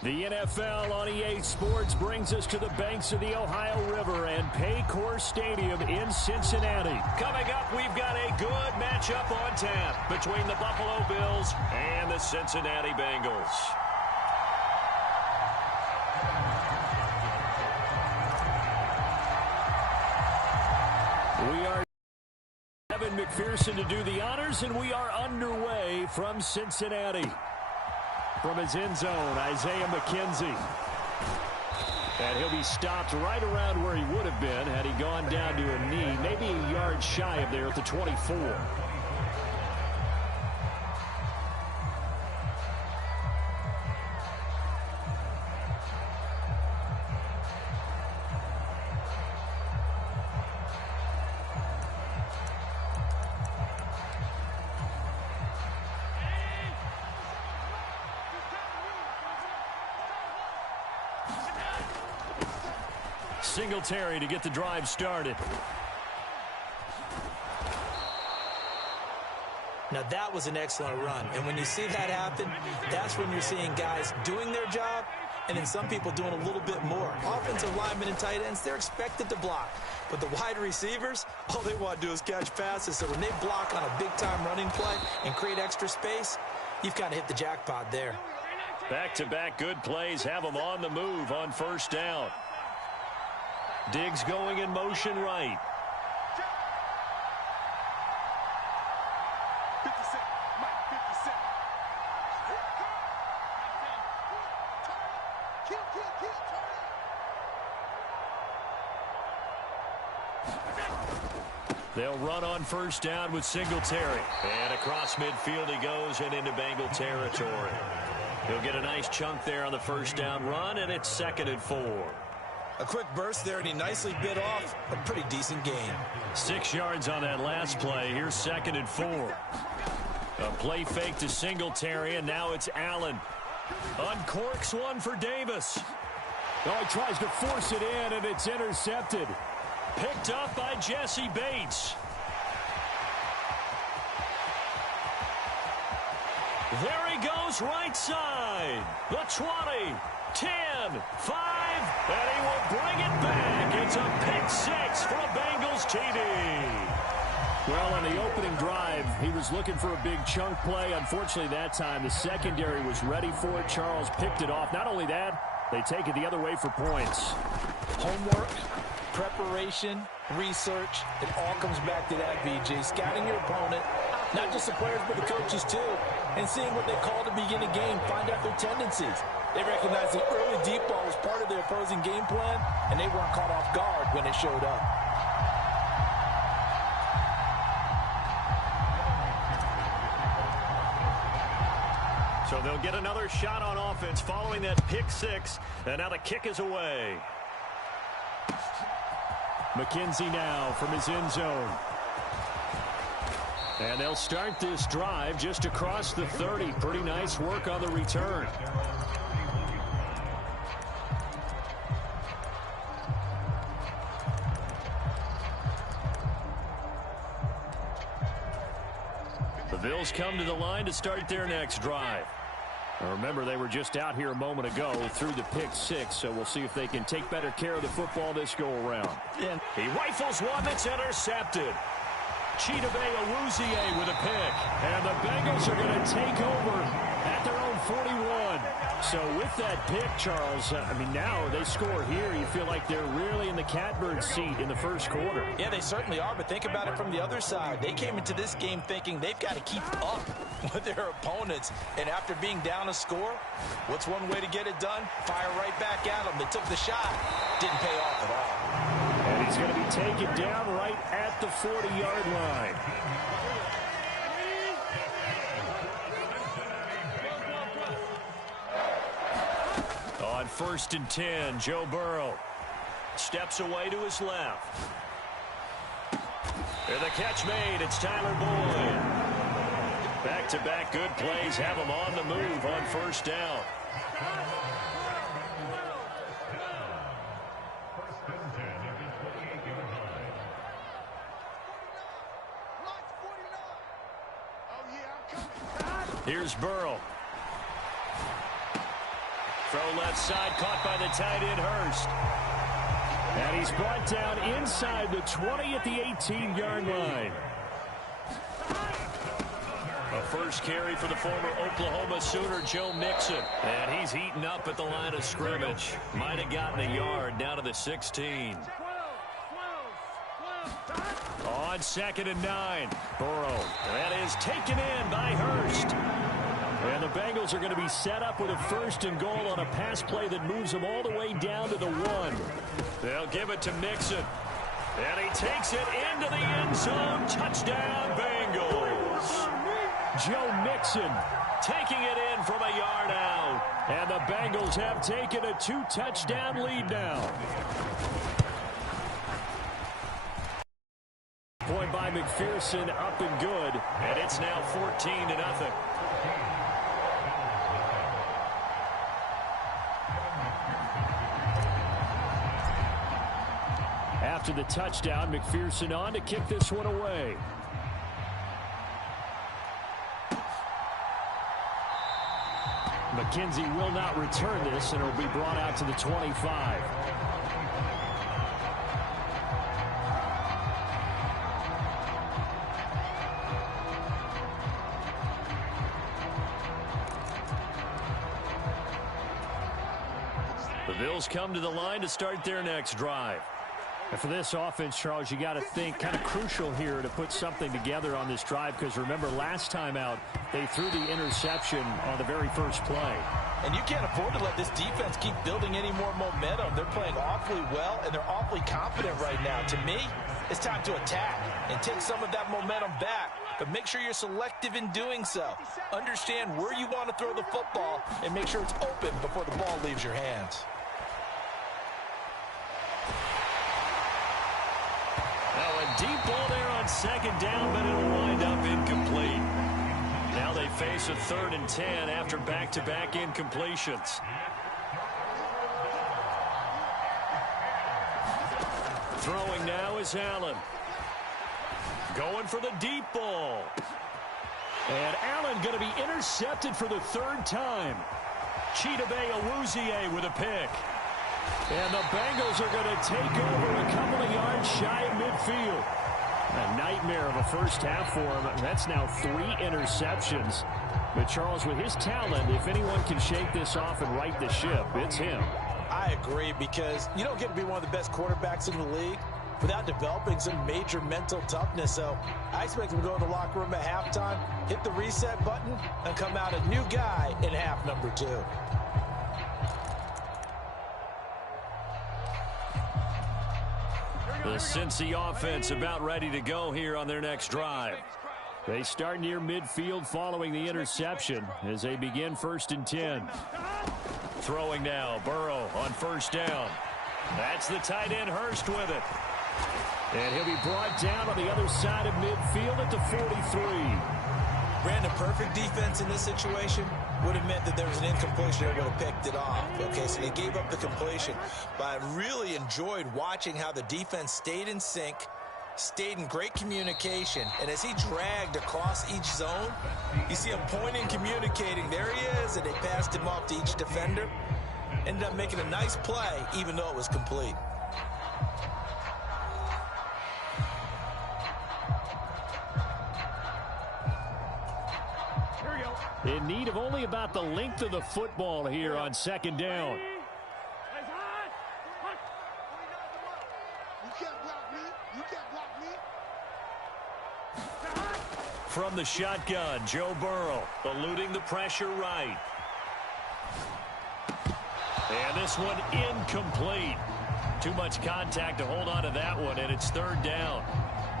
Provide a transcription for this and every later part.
The NFL on EA Sports brings us to the banks of the Ohio River and Paycor Stadium in Cincinnati. Coming up, we've got a good matchup on tap between the Buffalo Bills and the Cincinnati Bengals. We are Evan McPherson to do the honors, and we are underway from Cincinnati. From his end zone, Isaiah McKenzie. And he'll be stopped right around where he would have been had he gone down to a knee, maybe a yard shy of there at the 24. Singletary to get the drive started. Now that was an excellent run, and when you see that happen, that's when you're seeing guys doing their job and then some people doing a little bit more. Offensive linemen and tight ends, they're expected to block, but the wide receivers, all they want to do is catch passes. So when they block on a big-time running play and create extra space, you've kind of hit the jackpot there. Back-to-back good plays have them on the move on first down. Diggs going in motion right. They'll run on first down with Singletary. And across midfield he goes and into Bengal territory. He'll get a nice chunk there on the first down run, and it's 2nd and 4. A quick burst there, and he nicely bit off a pretty decent gain. 6 yards on that last play. Here's 2nd and 4. A play fake to Singletary, and now it's Allen. Uncorks one for Davis. Oh, he tries to force it in, and it's intercepted. Picked up by Jesse Bates. There he goes right side. The 20, 10, 5, and he will bring it back. It's a pick 6 for a Bengals TD. Well, on the opening drive, he was looking for a big chunk play. Unfortunately, that time, the secondary was ready for it. Charles picked it off. Not only that, they take it the other way for points. Homework, preparation, research, it all comes back to that, BJ. Scouting your opponent, not just the players, but the coaches too, and seeing what they call to begin a game, find out their tendencies. They recognized the early deep ball was part of their opposing game plan, and they weren't caught off guard when it showed up. So they'll get another shot on offense following that pick 6, and now the kick is away. McKenzie now from his end zone. And they'll start this drive just across the 30. Pretty nice work on the return. The Bills come to the line to start their next drive. Now remember, they were just out here a moment ago through the pick 6, so we'll see if they can take better care of the football this go-around. And he rifles one that's intercepted. Chidobe Awuzie with a pick. And the Bengals are going to take over at their own 41. So with that pick, Charles, now they score here. You feel like they're really in the catbird seat in the first quarter. Yeah, they certainly are, but think about it from the other side. They came into this game thinking they've got to keep up with their opponents. And after being down a score, what's one way to get it done? Fire right back at them. They took the shot. Didn't pay off at all. And he's going to be taken down right at the 40-yard line. On 1st and 10, Joe Burrow steps away to his left. And the catch made. It's Tyler Boyd. Back-to-back good plays have him on the move on first down. Here's Burrow. Throw left side, caught by the tight end, Hurst. And he's brought down inside the 20 at the 18-yard line. A first carry for the former Oklahoma Sooner, Joe Mixon. And he's heating up at the line of scrimmage. Might have gotten a yard down to the 16. On 2nd and 9. Burrow. That is taken in by Hurst. And the Bengals are going to be set up with a 1st and goal on a pass play that moves them all the way down to the 1. They'll give it to Mixon. And he takes it into the end zone. Touchdown, Bengals. Joe Mixon taking it in from a yard out. And the Bengals have taken a 2-touchdown lead now. Point by McPherson, up and good. And it's now 14-0. After the touchdown, McPherson on to kick this one away. McKenzie will not return this, and it will be brought out to the 25. The Bills come to the line to start their next drive. And for this offense, Charles, you got to think kind of crucial here to put something together on this drive, because remember last time out they threw the interception on the very first play. And you can't afford to let this defense keep building any more momentum. They're playing awfully well, and they're awfully confident right now. To me, it's time to attack and take some of that momentum back. But make sure you're selective in doing so. Understand where you want to throw the football and make sure it's open before the ball leaves your hands. Now a deep ball there on 2nd down, but it'll wind up incomplete. Now they face a 3rd and 10 after back-to-back incompletions. Throwing now is Allen. Going for the deep ball. And Allen going to be intercepted for the 3rd time. Chidobe Awuzie with a pick. And the Bengals are going to take over a couple of yards shy of midfield. A nightmare of a first half for him. That's now 3 interceptions. But Charles, with his talent, if anyone can shake this off and right the ship, it's him. I agree, because you don't get to be one of the best quarterbacks in the league without developing some major mental toughness. So I expect him to go to the locker room at halftime, hit the reset button, and come out a new guy in half number 2. The Cincy offense about ready to go here on their next drive. They start near midfield following the interception as they begin 1st and 10. Throwing now, Burrow on 1st down. That's the tight end, Hurst, with it. And he'll be brought down on the other side of midfield at the 43. Brandon, perfect defense in this situation would have meant that there was an incompletion. They would have picked it off. Okay, so they gave up the completion. But I really enjoyed watching how the defense stayed in sync, stayed in great communication. And as he dragged across each zone, you see him pointing, communicating. There he is, and they passed him off to each defender. Ended up making a nice play, even though it was complete. In need of only about the length of the football here on 2nd down. From the shotgun, Joe Burrow eluding the pressure right. And this one incomplete. Too much contact to hold on to that one, and it's 3rd down.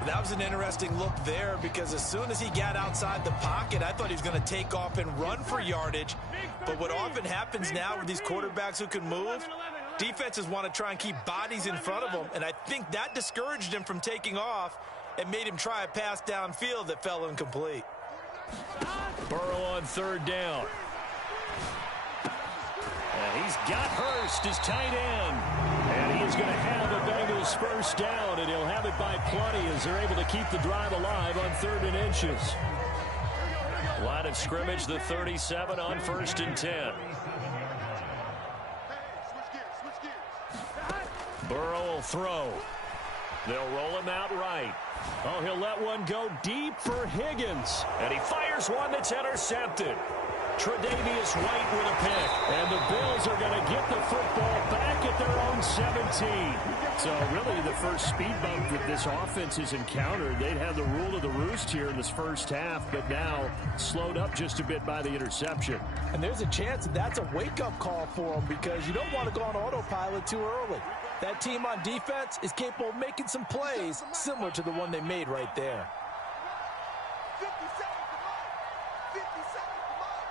That was an interesting look there, because as soon as he got outside the pocket, I thought he was going to take off and run for yardage. But what often happens now with these quarterbacks who can move, defenses want to try and keep bodies in front of them, and I think that discouraged him from taking off and made him try a pass downfield that fell incomplete. Burrow on 3rd down. And he's got Hurst, his tight end. And he is going to have the Bengals 1st down, and he'll have it by plenty as they're able to keep the drive alive on 3rd and inches. Line of scrimmage, the 37 on 1st and 10. Burrow will throw. They'll roll him out right. Oh, he'll let one go deep for Higgins. And he fires one that's intercepted. Tre'Davious White with a pick. And the Bills are going to get the football back at their own 17. So really the first speed bump that this offense has encountered. They'd had the rule of the roost here in this first half, but now slowed up just a bit by the interception. And there's a chance that that's a wake-up call for them because you don't want to go on autopilot too early. That team on defense is capable of making some plays similar to the one they made right there. 50 seconds, come on. 50 seconds, come on.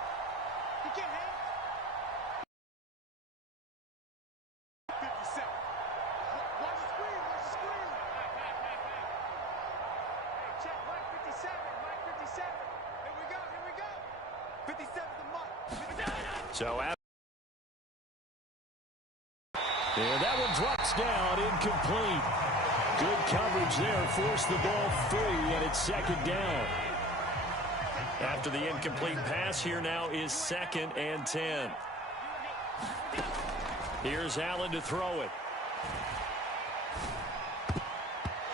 You can't hang. 50 seconds. Watch the screen, watch the screen. Hey, check, Mike 57, Mike 57. Here we go, here we go. 57 to Mike. So and that one drops down, incomplete. Good coverage there, forced the ball free, and it's second down. After the incomplete pass, here now is 2nd and 10. Here's Allen to throw it.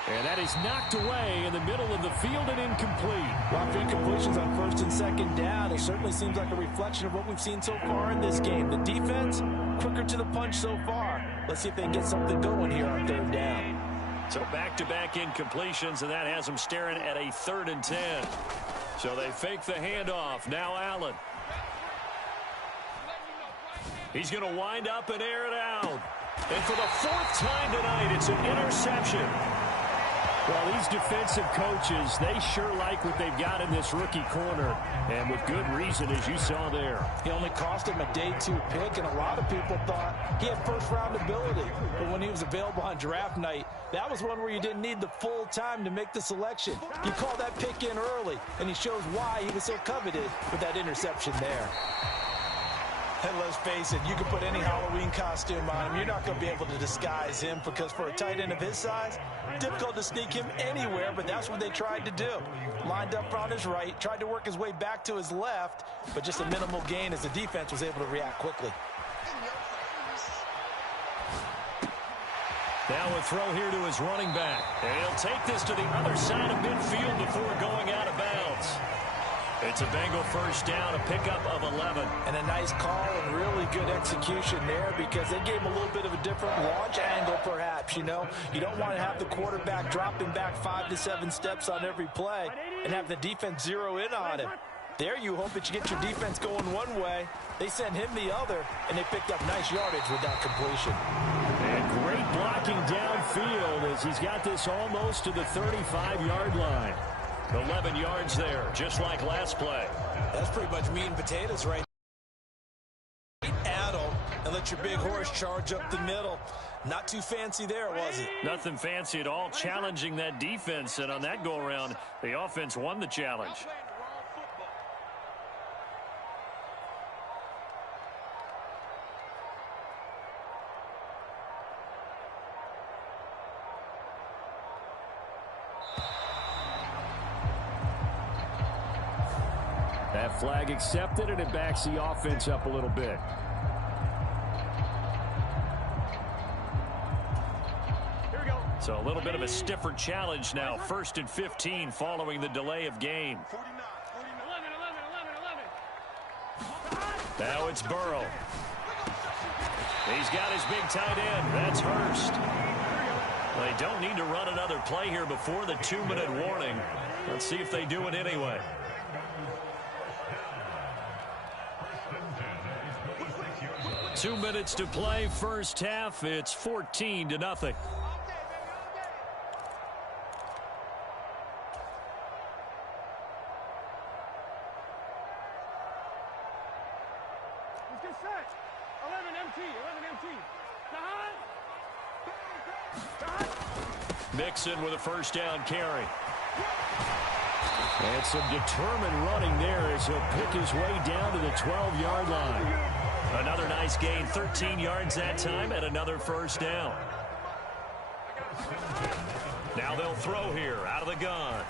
And that is knocked away in the middle of the field and incomplete. A lot of incompletions on 1st and 2nd down. It certainly seems like a reflection of what we've seen so far in this game. The defense, quicker to the punch so far. Let's see if they can get something going here on 3rd down. So back-to-back incompletions, and that has them staring at a 3rd and 10. So they fake the handoff. Now Allen. He's going to wind up and air it out. And for the 4th time tonight, it's an interception. Well, these defensive coaches, they sure like what they've got in this rookie corner, and with good reason, as you saw there. He only cost him a day 2 pick, and a lot of people thought he had first-round ability. But when he was available on draft night, that was one where you didn't need the full time to make the selection. You call that pick in early, and he shows why he was so coveted with that interception there. And let's face it, you can put any Halloween costume on him. You're not going to be able to disguise him because for a tight end of his size, difficult to sneak him anywhere, but that's what they tried to do. Lined up on his right, tried to work his way back to his left, but just a minimal gain as the defense was able to react quickly. Now a throw here to his running back. And he'll take this to the other side of midfield before going out of bounds. It's a Bengal first down, a pickup of 11. And a nice call and really good execution there because they gave him a little bit of a different launch angle perhaps, you know. You don't want to have the quarterback dropping back 5 to 7 steps on every play and have the defense zero in on him. There you hope that you get your defense going one way. They sent him the other, and they picked up nice yardage with that completion. And great blocking downfield as he's got this almost to the 35-yard line. 11 yards there, just like last play. That's pretty much meat and potatoes right at him and let your big horse charge up the middle. Not too fancy there, was it? Nothing fancy at all, challenging that defense. And on that go-around, the offense won the challenge. That flag accepted, and it backs the offense up a little bit. Here we go. So a little bit of a stiffer challenge now. 1st and 15 following the delay of game. 49, 11. Now it's Burrow. He's got his big tight end. That's Hurst. They don't need to run another play here before the 2-minute warning. Let's see if they do it anyway. Two minutes to play, first half. It's 14-0. Let's get set. 11 MT. Mixon with a first down carry. And some determined running there as he'll pick his way down to the 12-yard line. Another nice gain, 13 yards that time, and another first down. Now they'll throw here out of the gun.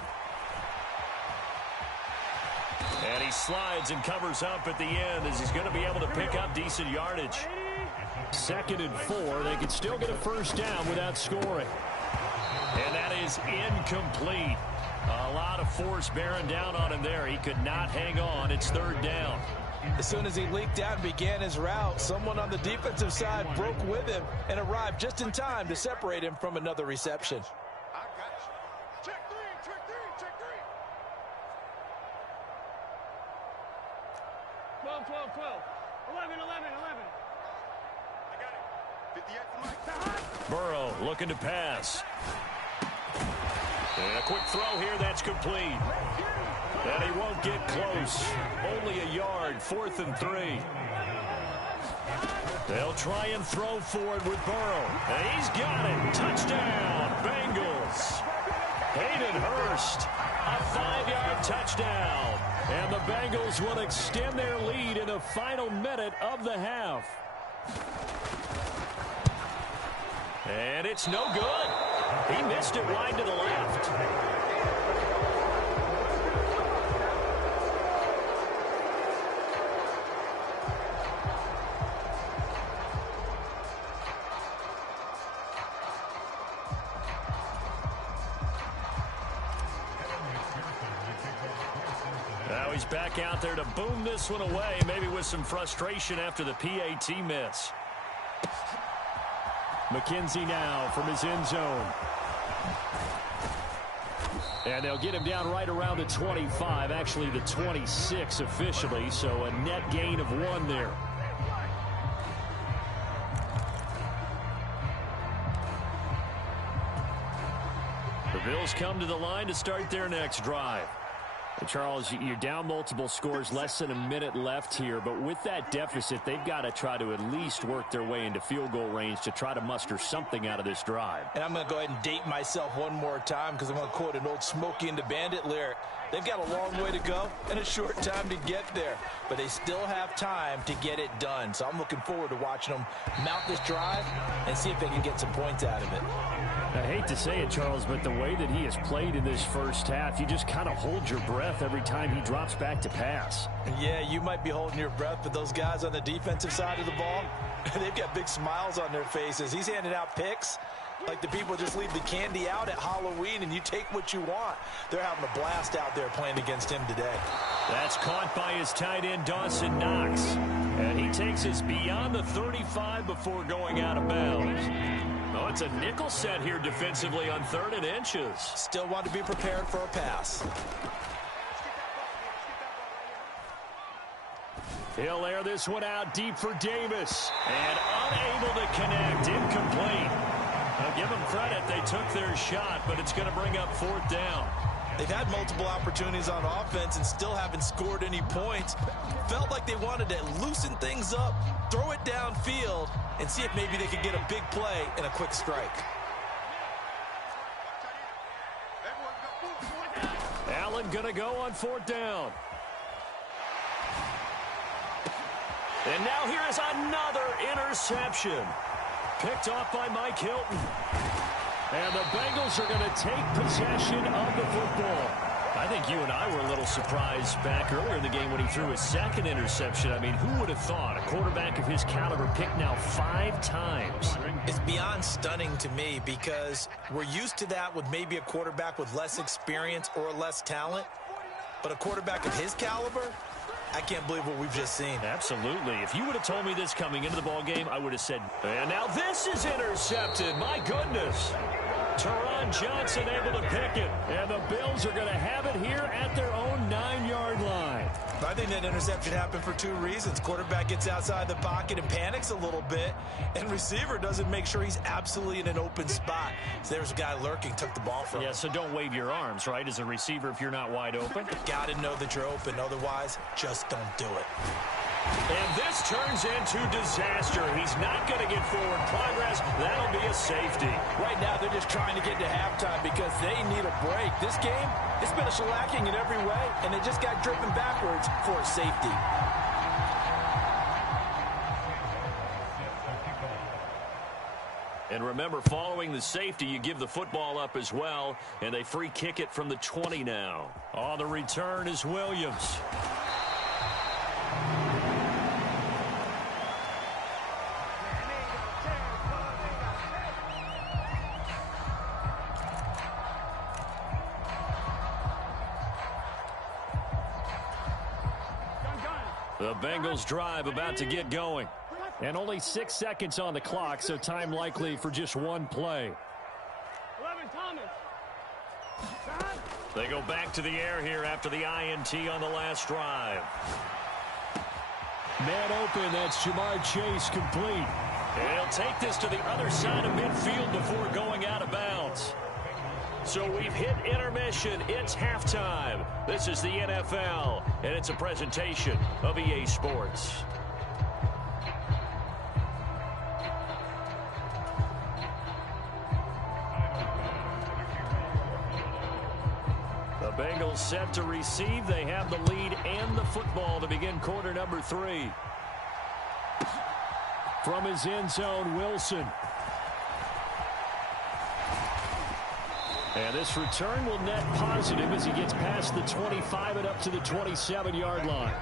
And he slides and covers up at the end as he's going to be able to pick up decent yardage. 2nd and 4. They could still get a first down without scoring. And that is incomplete. A lot of force bearing down on him there. He could not hang on. It's 3rd down. As soon as he leaked out and began his route, someone on the defensive side broke with him and arrived just in time to separate him from another reception. I got you. Check three, check three, check three. 12, 12, 12. 11, 11, 11. I got it. 58 for Mike. Burrow looking to pass. And a quick throw here, that's complete. And he won't get close. Only a yard, 4th and 3. They'll try and throw for it with Burrow. And he's got it. Touchdown, Bengals. Hayden Hurst, a 5-yard touchdown. And the Bengals will extend their lead in the final minute of the half. And it's no good. He missed it wide to the left. Now he's back out there to boom this one away, maybe with some frustration after the PAT miss. McKenzie now from his end zone. And they'll get him down right around the 25, actually the 26 officially, so a net gain of 1 there. The Bills come to the line to start their next drive. And Charles, you're down multiple scores, less than a minute left here, but with that deficit, they've got to try to at least work their way into field goal range to try to muster something out of this drive. And I'm going to go ahead and date myself one more time because I'm going to quote an old Smokey and the Bandit lyric. They've got a long way to go and a short time to get there, but they still have time to get it done. So I'm looking forward to watching them mount this drive and see if they can get some points out of it. I hate to say it, Charles, but the way that he has played in this first half, you just kind of hold your breath every time he drops back to pass. Yeah, you might be holding your breath, but those guys on the defensive side of the ball, they've got big smiles on their faces. He's handing out picks like the people just leave the candy out at Halloween and you take what you want. They're having a blast out there playing against him today. That's caught by his tight end, Dawson Knox. And he takes us beyond the 35 before going out of bounds. Oh, it's a nickel set here defensively on 3rd and inches. Still want to be prepared for a pass. He'll air this one out deep for Davis. And unable to connect, incomplete. I'll give them credit, they took their shot, but it's going to bring up 4th down. They've had multiple opportunities on offense and still haven't scored any points. Felt like they wanted to loosen things up, throw it downfield, and see if maybe they could get a big play and a quick strike. Allen going to go on 4th down. And now here is another interception. Picked off by Mike Hilton. And the Bengals are going to take possession of the football. I think you and I were a little surprised back earlier in the game when he threw his 2nd interception. I mean, who would have thought a quarterback of his caliber picked now 5 times? It's beyond stunning to me because we're used to that with maybe a quarterback with less experience or less talent. But a quarterback of his caliber, I can't believe what we've just seen. Absolutely. If you would have told me this coming into the ball game, I would have said, and now this is intercepted. My goodness. Teron Johnson able to pick it. And the Bills are going to have it here at their own 9-yard line. I think that interception happened for 2 reasons. Quarterback gets outside the pocket and panics a little bit, and receiver doesn't make sure he's absolutely in an open spot. So there's a guy lurking, took the ball from him. Yeah, so don't wave your arms, right, as a receiver if you're not wide open. Got to know that you're open. Otherwise, just don't do it. And this turns into disaster. He's not going to get forward progress. That'll be a safety. Right now, they're just trying to get to halftime because they need a break. This game, it's been a shellacking in every way, and they just got driven backwards for a safety. And remember, following the safety, you give the football up as well, and they free kick it from the 20 now. On the return is Williams. The Bengals drive about to get going. And only 6 seconds on the clock, so time likely for just one play. 11, Thomas. They go back to the air here after the INT on the last drive. Man open, that's Jamar Chase complete. And he'll take this to the other side of midfield before going out of bounds. So we've hit intermission. It's halftime. This is the NFL, and it's a presentation of EA Sports. The Bengals set to receive. They have the lead and the football to begin quarter number 3. From his end zone, Wilson. And this return will net positive as he gets past the 25 and up to the 27-yard line.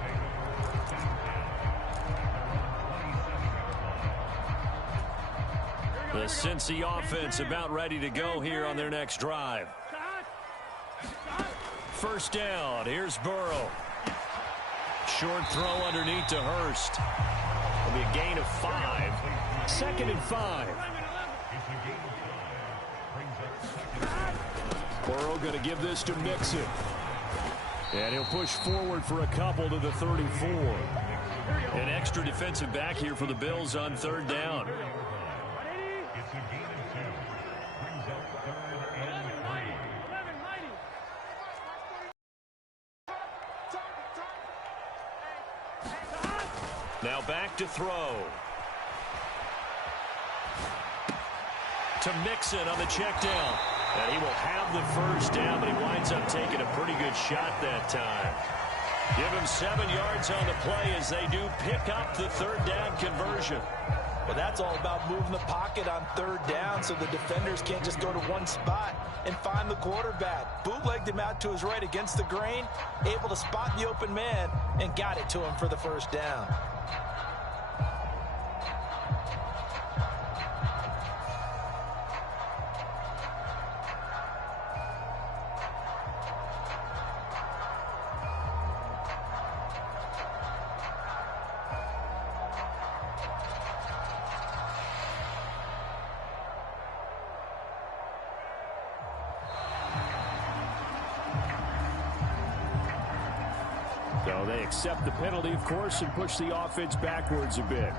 The Cincy offense about ready to go here on their next drive. First down. Here's Burrow. Short throw underneath to Hurst. It'll be a gain of 5. 2nd and 5. Burrow going to give this to Mixon. And he'll push forward for a couple to the 34. An extra defensive back here for the Bills on 3rd down. Now back to throw. To Mixon on the check down. And he will have the first down, but he winds up taking a pretty good shot that time. Give him 7 yards on the play as they do pick up the 3rd down conversion. Well, that's all about moving the pocket on 3rd down so the defenders can't just go to one spot and find the quarterback. Bootlegged him out to his right against the grain, able to spot the open man, and got it to him for the first down. So they accept the penalty, of course, and push the offense backwards a bit.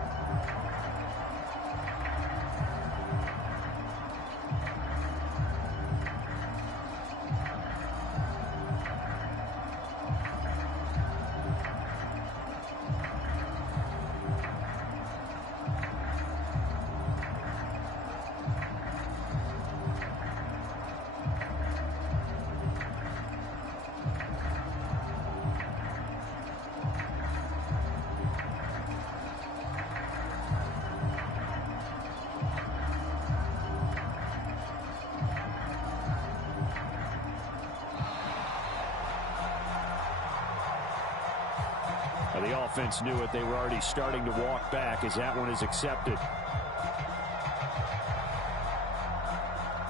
The offense knew it. They were already starting to walk back as that one is accepted.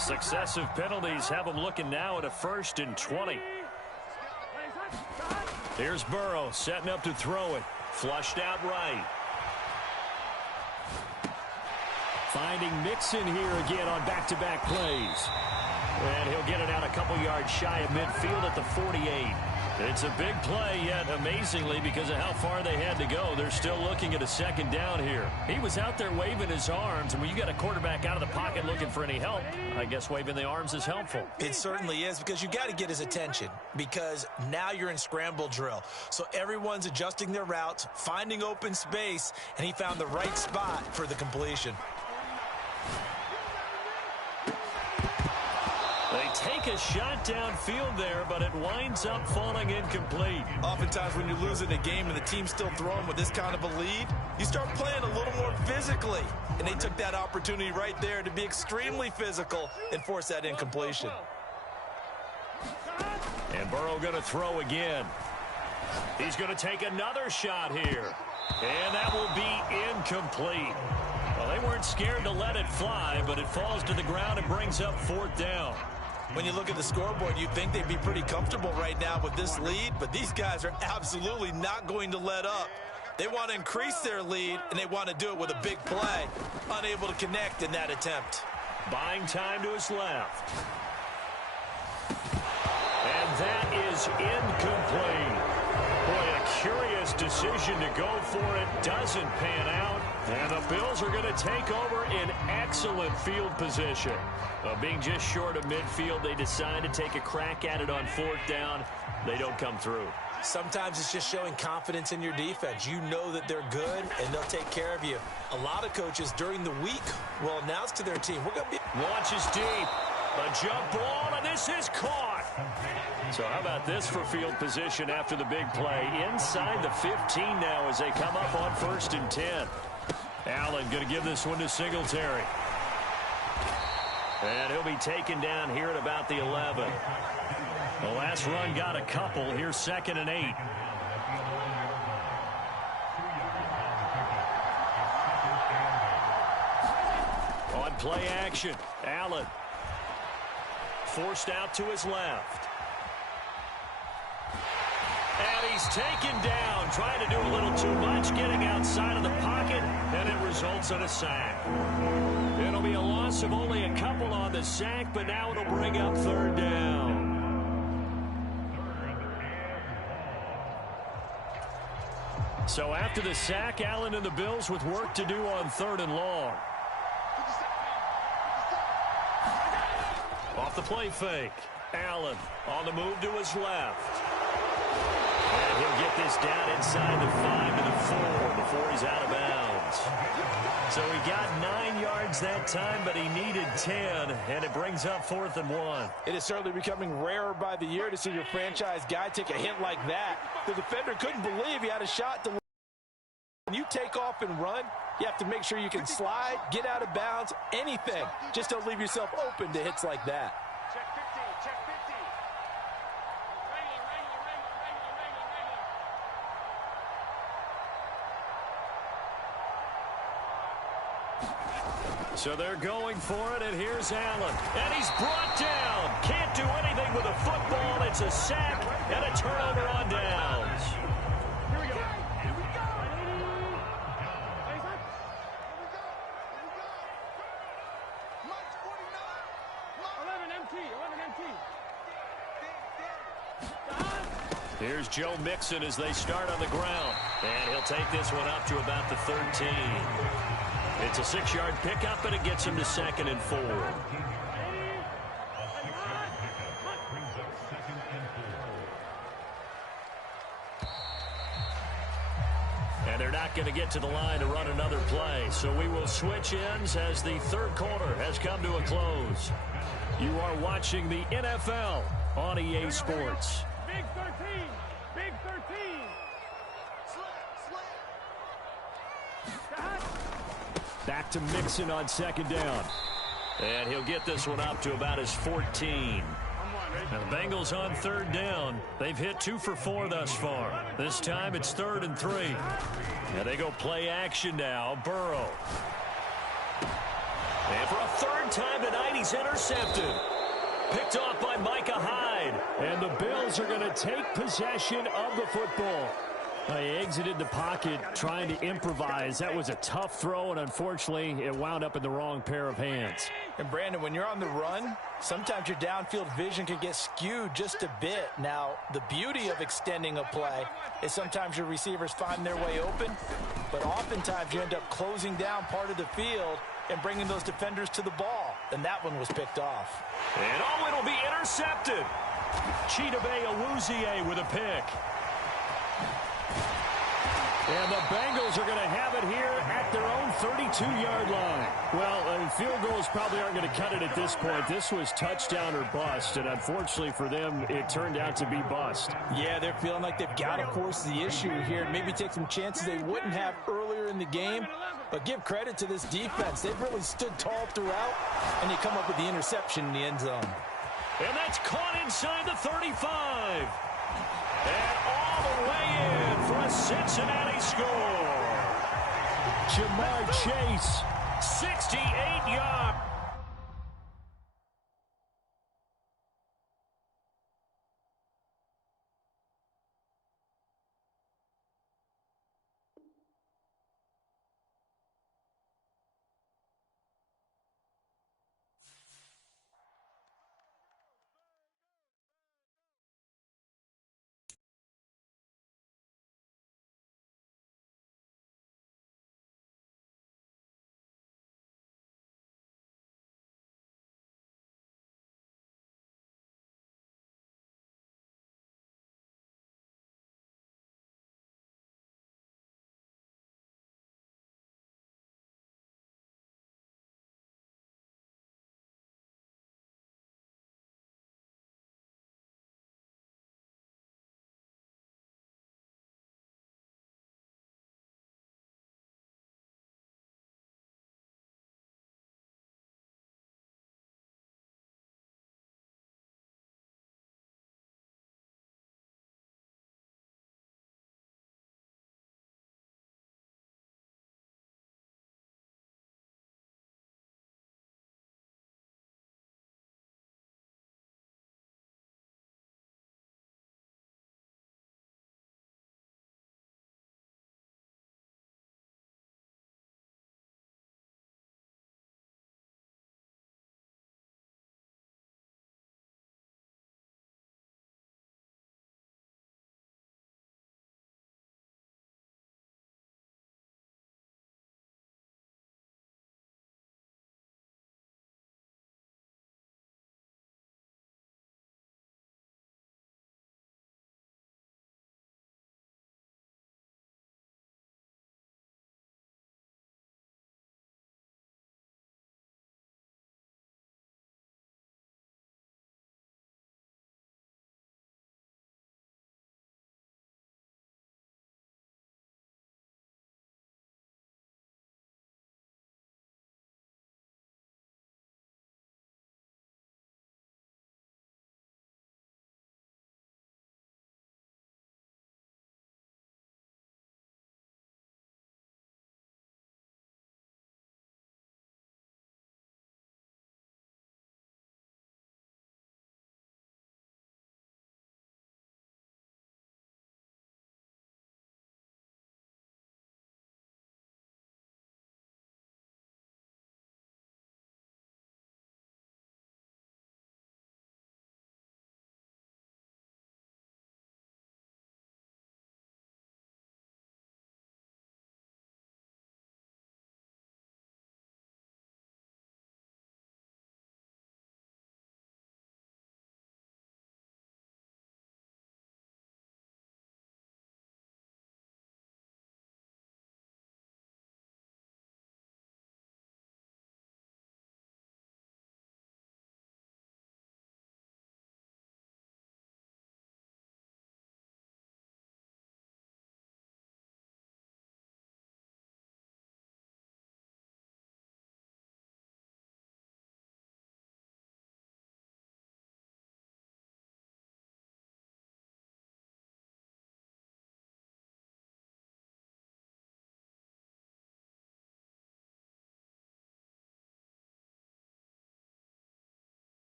Successive penalties have them looking now at a 1st and 20. Here's Burrow setting up to throw it. Flushed out right. Finding Mixon here again on back-to-back plays. And he'll get it out a couple yards shy of midfield at the 48. It's a big play, yet amazingly, because of how far they had to go, they're still looking at a 2nd down here. He was out there waving his arms, and when you got a quarterback out of the pocket looking for any help, I guess waving the arms is helpful. It certainly is, because you got to get his attention, because now you're in scramble drill. So everyone's adjusting their routes, finding open space, and he found the right spot for the completion. They take a shot downfield there, but it winds up falling incomplete. Oftentimes when you're losing a game and the team's still throwing with this kind of a lead, you start playing a little more physically. And they took that opportunity right there to be extremely physical and force that incompletion. And Burrow going to throw again. He's going to take another shot here. And that will be incomplete. Well, they weren't scared to let it fly, but it falls to the ground and brings up 4th down. When you look at the scoreboard, you'd think they'd be pretty comfortable right now with this lead, but these guys are absolutely not going to let up. They want to increase their lead, and they want to do it with a big play. Unable to connect in that attempt. Buying time to his left. And that is incomplete. Boy, a curious decision to go for it. Doesn't pan out. And the Bills are going to take over in excellent field position. Being just short of midfield, they decide to take a crack at it on 4th down. They don't come through. Sometimes it's just showing confidence in your defense. You know that they're good, and they'll take care of you. A lot of coaches during the week will announce to their team, we're going to be... Launches deep. A jump ball, and this is caught. So how about this for field position after the big play? Inside the 15 now as they come up on 1st and 10. Allen going to give this one to Singletary. And he'll be taken down here at about the 11. The last run got a couple. Here's 2nd and 8. On play action, Allen. Forced out to his left. And he's taken down, trying to do a little too much, getting outside of the pocket, and it results in a sack. It'll be a loss of only a couple on the sack, but now it'll bring up 3rd down. So after the sack, Allen and the Bills with work to do on 3rd and long. Off the play fake. Allen on the move to his left. And he'll get this down inside the 5 to the 4 before he's out of bounds. So he got 9 yards that time, but he needed 10, and it brings up 4th and 1. It is certainly becoming rarer by the year to see your franchise guy take a hit like that. The defender couldn't believe he had a shot to... When you take off and run, you have to make sure you can slide, get out of bounds, anything. Just don't leave yourself open to hits like that. Check 15, check 15. So they're going for it, and here's Allen. And he's brought down. Can't do anything with a football. It's a sack and a turnover on downs. Here we go. Here we go. Here we go. March 49. 11 MT. 11 MT. Here's Joe Mixon as they start on the ground. And he'll take this one up to about the 13. It's a 6-yard pickup, and it gets him to 2nd and 4. And they're not going to get to the line to run another play. So we will switch ends as the 3rd quarter has come to a close. You are watching the NFL on EA Sports. Big 13. Big 13. Back to Mixon on 2nd down. And he'll get this one up to about his 14. Now the Bengals on 3rd down. They've hit 2 for 4 thus far. This time it's 3rd and 3. Now they go play action now. Burrow. And for a 3rd time tonight, he's intercepted. Picked off by Micah Hyde. And the Bills are going to take possession of the football. He exited the pocket trying to improvise. That was a tough throw, and unfortunately, it wound up in the wrong pair of hands. And, Brandon, when you're on the run, sometimes your downfield vision can get skewed just a bit. Now, the beauty of extending a play is sometimes your receivers find their way open, but oftentimes you end up closing down part of the field and bringing those defenders to the ball. And that one was picked off. And, oh, it'll be intercepted. Chidobe Awuzie with a pick. And the Bengals are going to have it here at their own 32-yard line. Well, field goals probably aren't going to cut it at this point. This was touchdown or bust, and unfortunately for them, it turned out to be bust. Yeah, they're feeling like they've got to force the issue here and maybe take some chances they wouldn't have earlier in the game. But give credit to this defense. They've really stood tall throughout, and they come up with the interception in the end zone. And that's caught inside the 35. And all the way in for a Cincinnati score. Jamar Chase, 68 yards.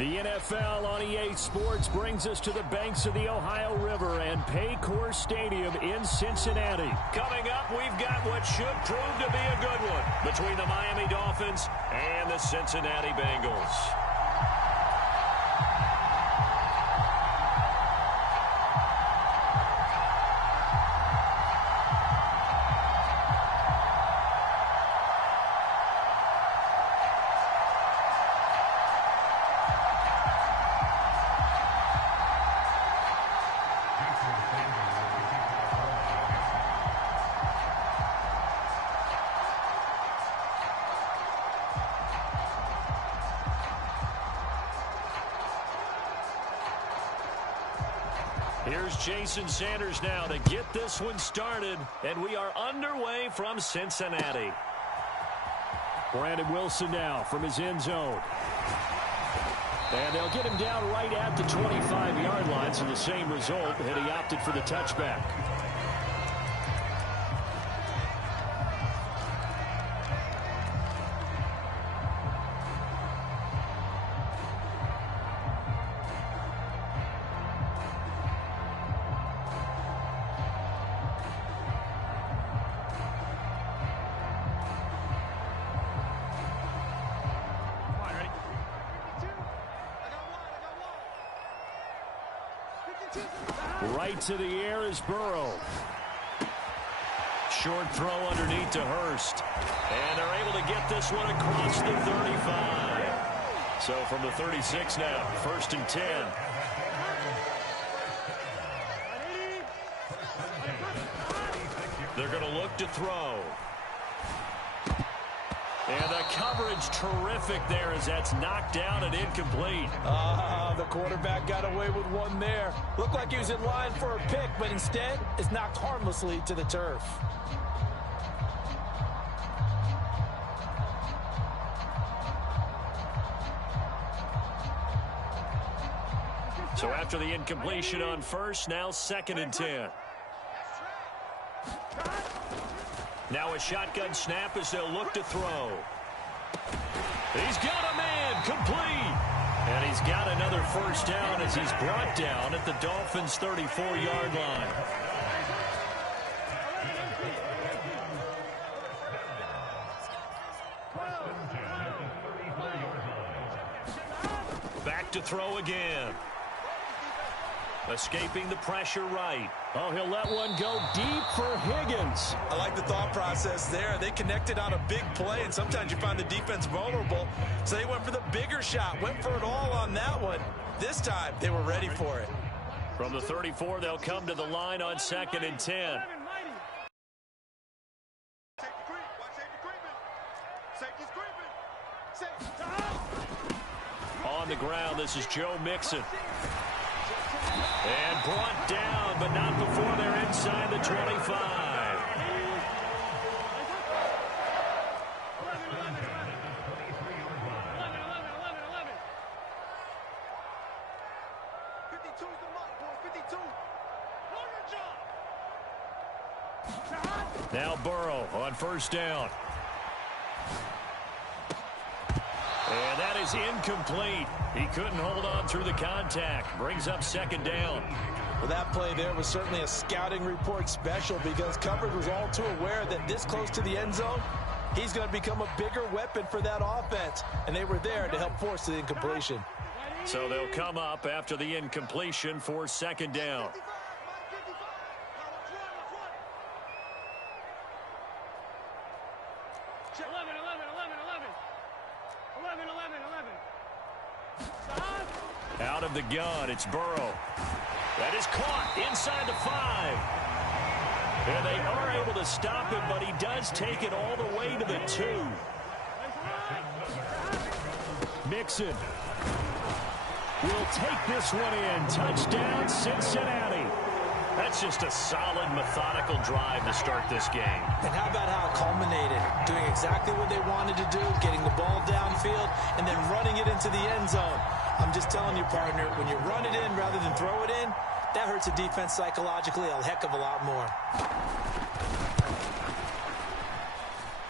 The NFL on EA Sports brings us to the banks of the Ohio River and Paycor Stadium in Cincinnati. Coming up, we've got what should prove to be a good one between the Miami Dolphins and the Cincinnati Bengals. Here's Jason Sanders now to get this one started, and we are underway from Cincinnati. Brandon Wilson now from his end zone. And they'll get him down right at the 25-yard line, so the same result, and he opted for the touchback. Right to the air is Burrow. Short throw underneath to Hurst. And they're able to get this one across the 35. So from the 36 now, 1st and 10. They're going to look to throw. And the coverage terrific there as that's knocked down and incomplete. The quarterback got away with one there. Looked like he was in line for a pick, but instead it's knocked harmlessly to the turf. So after the incompletion on first, now 2nd and 10. Now a shotgun snap as they'll look to throw. He's got a man, complete. And he's got another 1st down as he's brought down at the Dolphins' 34-yard line. Back to throw again. Escaping the pressure right. Oh, he'll let one go deep for Higgins. I like the thought process there. They connected on a big play, and sometimes you find the defense vulnerable. So they went for the bigger shot, went for it all on that one. This time, they were ready for it. From the 34, they'll come to the line on 2nd and 10. On the ground, this is Joe Mixon. And brought down, but not before they're inside the 25. Now Burrow on 1st down. And that is incomplete. He couldn't hold on through the contact. Brings up 2nd down. Well, that play there was certainly a scouting report special because coverage was all too aware that this close to the end zone, he's going to become a bigger weapon for that offense. And they were there to help force the incompletion. So they'll come up after the incompletion for 2nd down. Out of the gun, it's Burrow. That is caught inside the 5. And they are able to stop him, but he does take it all the way to the 2. Mixon will take this one in. Touchdown, Cincinnati. That's just a solid, methodical drive to start this game. And how about how it culminated? Doing exactly what they wanted to do, getting the ball downfield, and then running it into the end zone. I'm just telling you, partner, when you run it in rather than throw it in, that hurts the defense psychologically a heck of a lot more.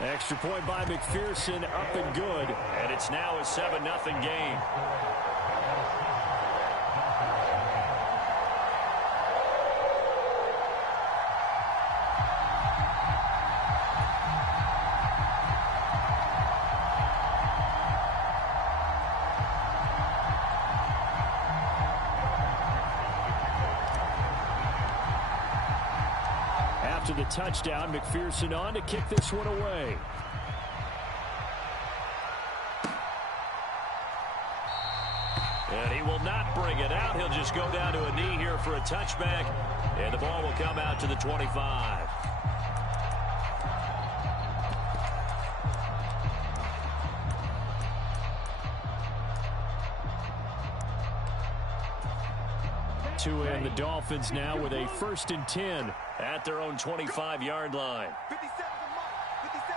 Extra point by McPherson, up and good. And it's now a 7-0 game. After the touchdown, McPherson on to kick this one away. And he will not bring it out. He'll just go down to a knee here for a touchback. And the ball will come out to the 25. And the Dolphins now with a 1st and 10 at their own 25-yard line. 57 to Mike. 57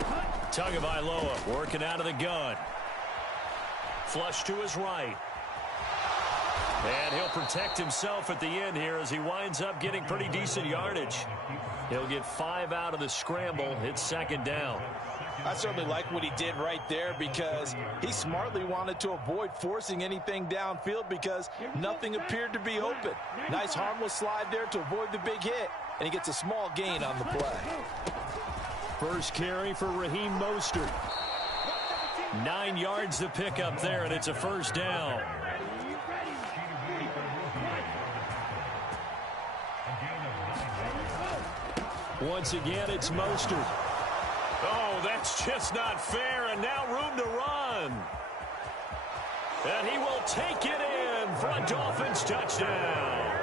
to Mike. Tagovailoa working out of the gun. Flush to his right. And he'll protect himself at the end here as he winds up getting pretty decent yardage. He'll get 5 out of the scramble. It's 2nd down. I certainly like what he did right there because he smartly wanted to avoid forcing anything downfield because nothing appeared to be open. Nice harmless slide there to avoid the big hit, and he gets a small gain on the play. First carry for Raheem Mostert. 9 yards to pick up there, and it's a 1st down. Once again, it's Mostert. Oh, that's just not fair, and now room to run. And he will take it in for a Dolphins touchdown.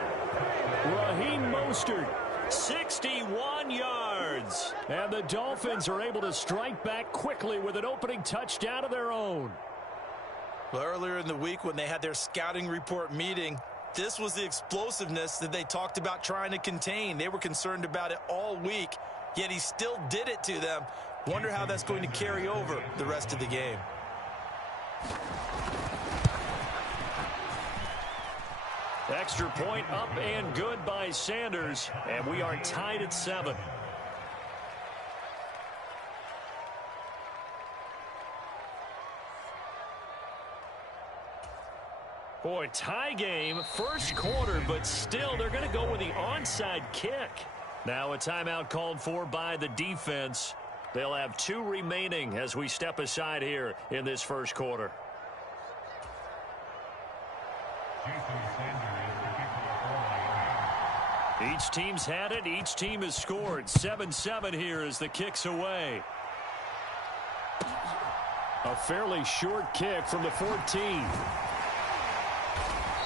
Raheem Mostert, 61 yards. And the Dolphins are able to strike back quickly with an opening touchdown of their own. Well, earlier in the week when they had their scouting report meeting, this was the explosiveness that they talked about trying to contain. They were concerned about it all week, yet he still did it to them. Wonder how that's going to carry over the rest of the game. Extra point up and good by Sanders, and we are tied at 7. Boy, tie game, first quarter, but still they're going to go with the onside kick. Now a timeout called for by the defense. They'll have 2 remaining as we step aside here in this first quarter. Each team's had it. Each team has scored. 7-7 here as the kick's away. A fairly short kick from the 14.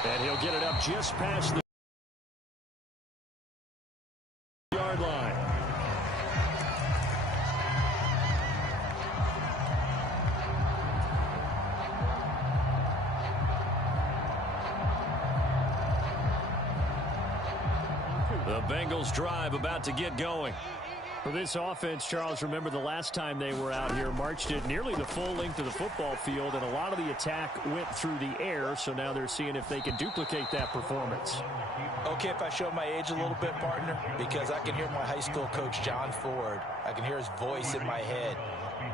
And he'll get it up just past the yard line. The Bengals drive about to get going. For this offense, Charles, remember the last time they were out here, marched it nearly the full length of the football field, and a lot of the attack went through the air, so now they're seeing if they can duplicate that performance. Okay, if I show my age a little bit, partner, because I can hear my high school coach, John Ford. I can hear his voice in my head.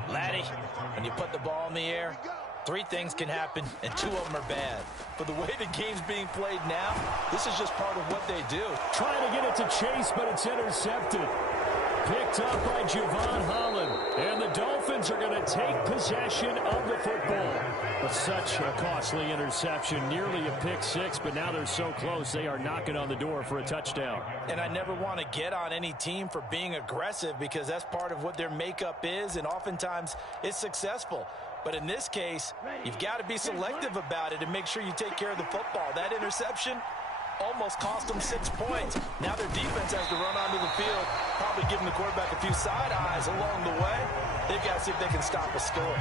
Laddie, when you put the ball in the air, 3 things can happen, and 2 of them are bad. But the way the game's being played now, this is just part of what they do. Trying to get it to Chase, but it's intercepted. Picked up by Javon Holland. And the Dolphins are going to take possession of the football. But such a costly interception, nearly a pick 6, but now they're so close they are knocking on the door for a touchdown. And I never want to get on any team for being aggressive because that's part of what their makeup is, and oftentimes it's successful. But in this case, you've got to be selective about it and make sure you take care of the football. That interception almost cost them 6 points. Now their defense has to run onto the field, probably giving the quarterback a few side eyes along the way. They've got to see if they can stop a score.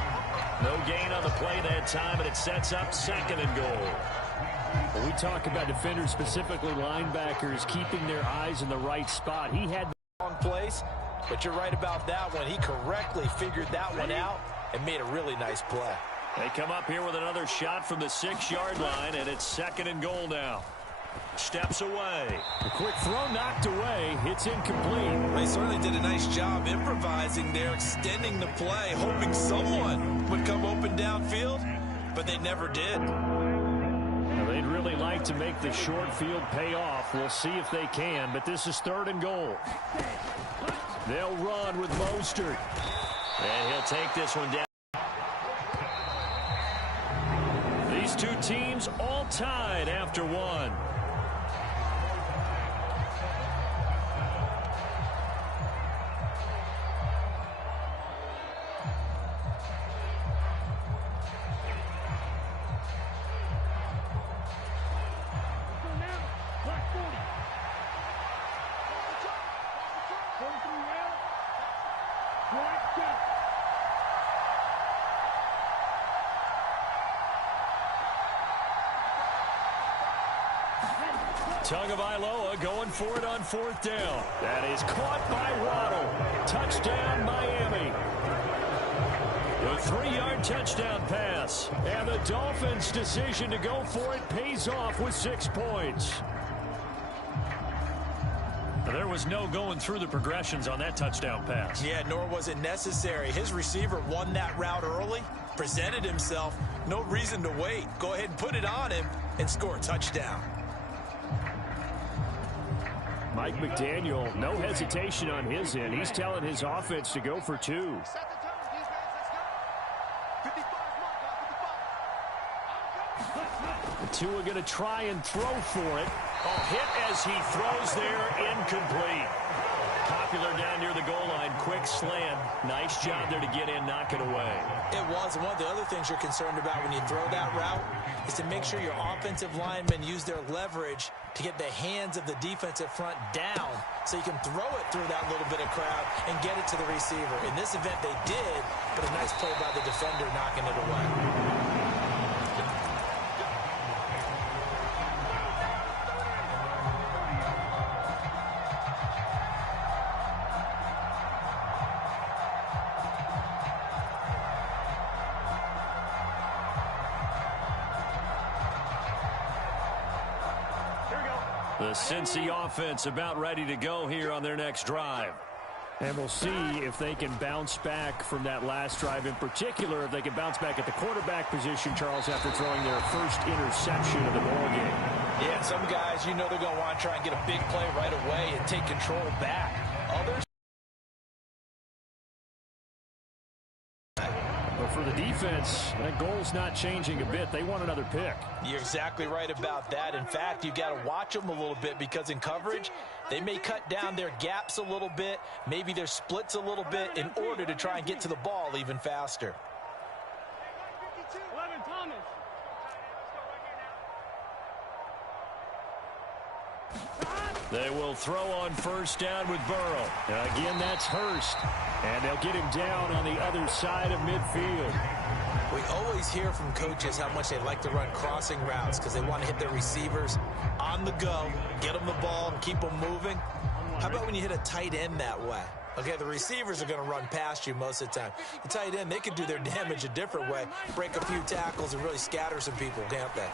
No gain on the play that time, and it sets up 2nd and goal. When we talk about defenders, specifically linebackers, keeping their eyes in the right spot. He had the wrong place, but you're right about that one. He correctly figured that one out and made a really nice play. They come up here with another shot from the 6-yard line, and it's 2nd and goal now. Steps away. A quick throw knocked away. It's incomplete. They certainly did a nice job improvising there, extending the play, hoping someone would come open downfield, but they never did. They'd really like to make the short field pay off. We'll see if they can, but this is 3rd and goal. They'll run with Mostert. And he'll take this one down. These two teams all tied after one. Tagovailoa going for it on 4th down. That is caught by Waddle. Touchdown, Miami. The 3-yard touchdown pass. And the Dolphins' decision to go for it pays off with 6 points. There was no going through the progressions on that touchdown pass. Yeah, nor was it necessary. His receiver won that route early, presented himself. No reason to wait. Go ahead and put it on him and score a touchdown. Mike McDaniel, no hesitation on his end. He's telling his offense to go for 2. The 2 are going to try and throw for it. Oh, hit as he throws there, incomplete. Popular down near the goal line, quick slant. Nice job there to get in, knock it away. It was. One of the other things you're concerned about when you throw that route is to make sure your offensive linemen use their leverage to get the hands of the defensive front down so you can throw it through that little bit of crowd and get it to the receiver. In this event, they did, but a nice play by the defender knocking it away. The Cincy offense about ready to go here on their next drive. And we'll see if they can bounce back from that last drive. In particular, if they can bounce back at the quarterback position, Charles, after throwing their first interception of the ballgame. Yeah, some guys, you know they're going to want to try and get a big play right away and take control back. Others. But for the defense, that goal's not changing a bit. They want another pick. You're exactly right about that. In fact, you've got to watch them a little bit because in coverage, they may cut down their gaps a little bit, maybe their splits a little bit in order to try and get to the ball even faster. 11, Thomas. They will throw on 1st down with Burrow. And again, that's Hurst. And they'll get him down on the other side of midfield. We always hear from coaches how much they like to run crossing routes because they want to hit their receivers on the go, get them the ball, and keep them moving. How about when you hit a tight end that way? Okay, the receivers are going to run past you most of the time. The tight end, they can do their damage a different way, break a few tackles and really scatter some people, can't they?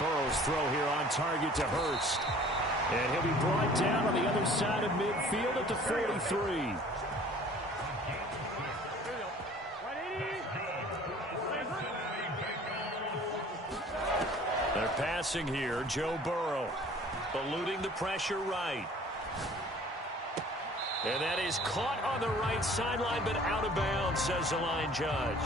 Burrow's throw here on target to Hurst. And he'll be brought down on the other side of midfield at the 43. They're passing here. Joe Burrow eluding the pressure right. And that is caught on the right sideline, but out of bounds, says the line judge.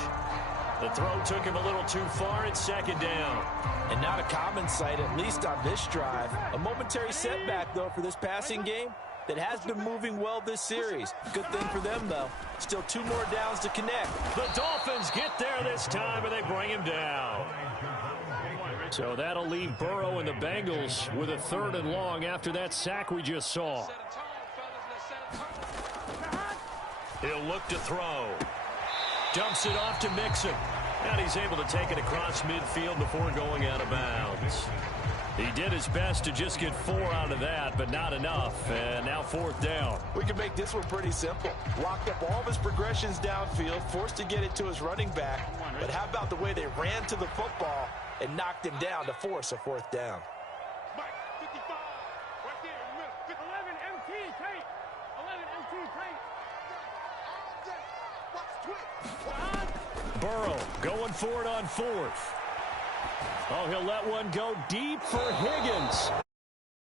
The throw took him a little too far. It's 2nd down. And not a common sight, at least on this drive. A momentary setback, though, for this passing game that has been moving well this series. Good thing for them, though. Still 2 more downs to connect. The Dolphins get there this time, and they bring him down. So that'll leave Burrow and the Bengals with a 3rd and long after that sack we just saw. He'll look to throw. Dumps it off to Mixon. And he's able to take it across midfield before going out of bounds. He did his best to just get 4 out of that, but not enough. And now 4th down. We can make this one pretty simple. Locked up all of his progressions downfield, forced to get it to his running back. But how about the way they ran to the football and knocked him down to force a 4th down? Burrow going for it on fourth. Oh, he'll let one go deep for Higgins.